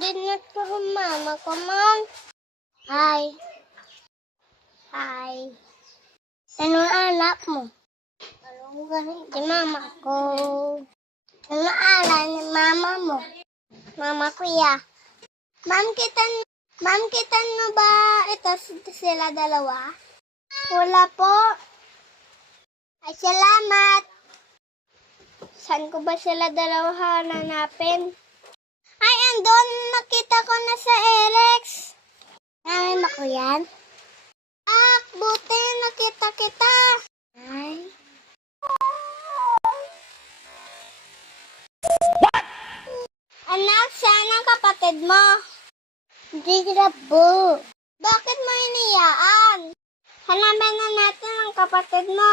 Dinat ko rin mama. Come on. Hi. Hi. Anong anak mo? Anong galing si mama ko? Anong alam ni mama mo? Mama ko ya. Ma'am, kita mo ba ito sila dalawa? Wala po. Ay, salamat. Saan ko ba sila dalawa hanapin? Ay, andun. Nakita ko na sa Erex. Ay, ko yan? Buti nakita kita. Ay. What? Anak, saan ang kapatid mo? Hindi sila po. Bakit mo iniyaan? Hanapin na natin ang kapatid mo.